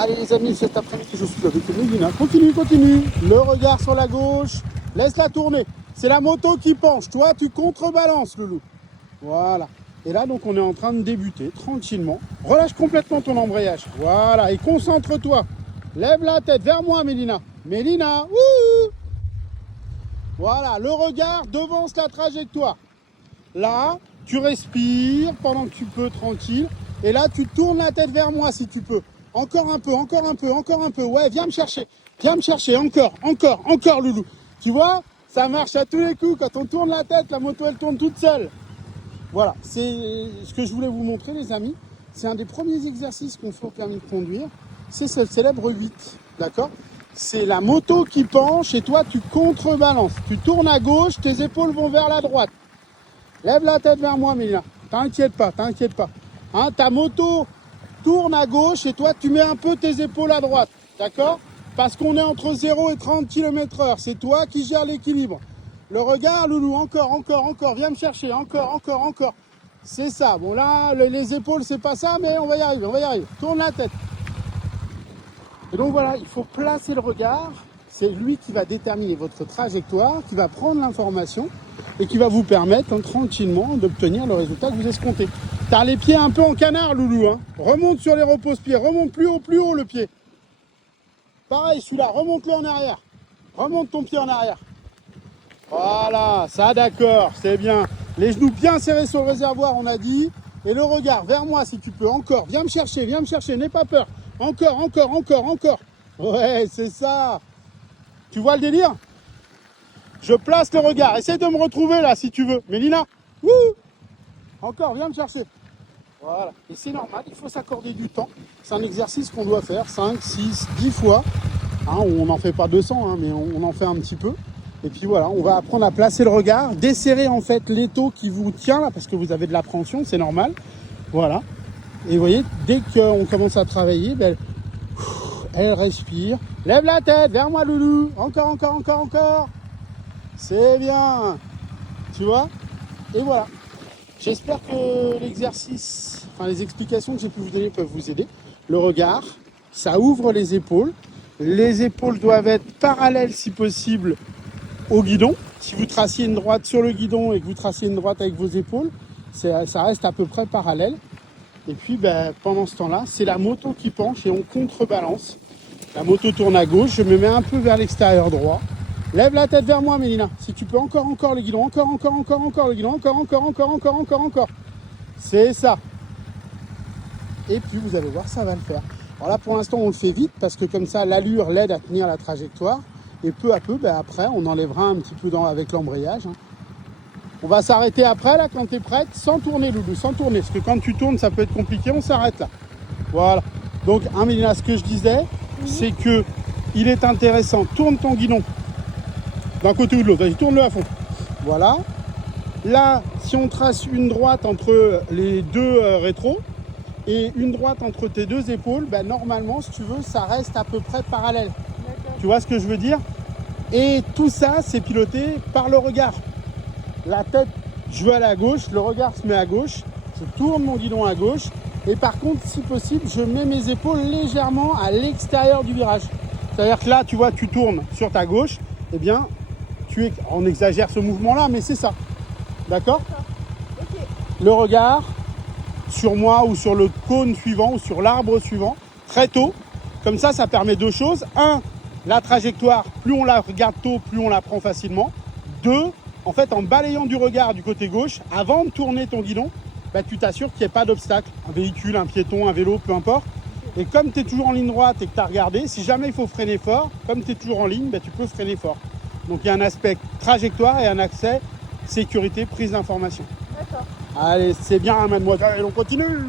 Allez les amis, cet après-midi, je suis avec Mélina. Continue, continue. Le regard sur la gauche. Laisse-la tourner. C'est la moto qui penche. Toi, tu contrebalances, Loulou. Voilà. Et là, donc, on est en train de débuter tranquillement. Relâche complètement ton embrayage. Voilà. Et concentre-toi. Lève la tête vers moi, Mélina. Mélina. Wouhou. Voilà. Le regard devance la trajectoire. Là, tu respires pendant que tu peux, tranquille. Et là, tu tournes la tête vers moi si tu peux. Encore un peu, encore un peu, encore un peu. Ouais, viens me chercher. Viens me chercher. Encore, encore, encore, Loulou. Tu vois, ça marche à tous les coups. Quand on tourne la tête, la moto, elle tourne toute seule. Voilà, c'est ce que je voulais vous montrer, les amis. C'est un des premiers exercices qu'on fait au permis de conduire. C'est ce célèbre 8, d'accord? C'est la moto qui penche et toi, tu contrebalances. Tu tournes à gauche, tes épaules vont vers la droite. Lève la tête vers moi, Mélina. T'inquiète pas, t'inquiète pas. Hein, ta moto tourne à gauche et toi, tu mets un peu tes épaules à droite. D'accord? Parce qu'on est entre 0 et 30 km/h. C'est toi qui gères l'équilibre. Le regard, Loulou, encore, encore, encore. Viens me chercher. Encore, encore, encore. C'est ça. Bon, là, les épaules, c'est pas ça, mais on va y arriver, on va y arriver. Tourne la tête. Et donc voilà, il faut placer le regard. C'est lui qui va déterminer votre trajectoire, qui va prendre l'information et qui va vous permettre tranquillement d'obtenir le résultat que vous escomptez. T'as les pieds un peu en canard, Loulou. Hein. Remonte sur les repose-pieds, remonte plus haut le pied. Pareil, celui-là, remonte-le en arrière. Remonte ton pied en arrière. Voilà, ça d'accord, c'est bien. Les genoux bien serrés sur le réservoir, on a dit. Et le regard vers moi si tu peux. Encore, viens me chercher, n'aie pas peur. Encore, encore, encore, encore. Ouais, c'est ça. Tu vois le délire? Je place le regard. Essaie de me retrouver là si tu veux. Mélina, wouh! Encore, viens me chercher. Voilà. Et c'est normal, il faut s'accorder du temps. C'est un exercice qu'on doit faire 5, 6, 10 fois. Hein, on n'en fait pas 200, hein, mais on en fait un petit peu. Et puis voilà, on va apprendre à placer le regard, desserrer en fait l'étau qui vous tient là, parce que vous avez de l'appréhension, c'est normal. Voilà. Et vous voyez, dès qu'on commence à travailler, ben, elle respire. Lève la tête, vers moi, Loulou. Encore, encore, encore, encore. C'est bien. Tu vois? Et voilà. J'espère que l'exercice, enfin les explications que j'ai pu vous donner peuvent vous aider. Le regard, ça ouvre les épaules. Les épaules doivent être parallèles si possible au guidon. Si vous traciez une droite sur le guidon et que vous traciez une droite avec vos épaules, ça reste à peu près parallèle. Et puis ben, pendant ce temps-là, c'est la moto qui penche et on contrebalance. La moto tourne à gauche, je me mets un peu vers l'extérieur droit. Lève la tête vers moi, Mélina. Si tu peux, encore, encore le guidon. Encore, encore, encore, encore le guidon. Encore, encore, encore, encore, encore, encore. C'est ça. Et puis, vous allez voir, ça va le faire. Alors là, pour l'instant, on le fait vite parce que comme ça, l'allure l'aide à tenir la trajectoire. Et peu à peu, ben, après, on enlèvera un petit peu avec l'embrayage. Hein. On va s'arrêter après, là, quand tu es prête, sans tourner, Loulou, sans tourner. Parce que quand tu tournes, ça peut être compliqué. On s'arrête là. Voilà. Donc, hein, Mélina, ce que je disais, c'est que il est intéressant. Tourne ton guidon d'un côté ou de l'autre. Vas-y, tourne-le à fond. Voilà. Là, si on trace une droite entre les deux rétros et une droite entre tes deux épaules, ben, normalement, si tu veux, ça reste à peu près parallèle. Tu vois ce que je veux dire? Et tout ça, c'est piloté par le regard. La tête, je veux aller à gauche, le regard se met à gauche, je tourne mon guidon à gauche, et par contre, si possible, je mets mes épaules légèrement à l'extérieur du virage. C'est-à-dire que là, tu vois, tu tournes sur ta gauche, eh bien, on exagère ce mouvement-là, mais c'est ça. D'accord? Okay. Le regard sur moi ou sur le cône suivant ou sur l'arbre suivant, très tôt. Comme ça, ça permet deux choses. Un, la trajectoire, plus on la regarde tôt, plus on la prend facilement. Deux, en fait, en balayant du regard du côté gauche, avant de tourner ton guidon, bah, tu t'assures qu'il n'y ait pas d'obstacle. Un véhicule, un piéton, un vélo, peu importe. Et comme tu es toujours en ligne droite et que tu as regardé, si jamais il faut freiner fort, comme tu es toujours en ligne, bah, tu peux freiner fort. Donc il y a un aspect trajectoire et un accès sécurité, prise d'information. D'accord. Allez, c'est bien, mademoiselle, on continue.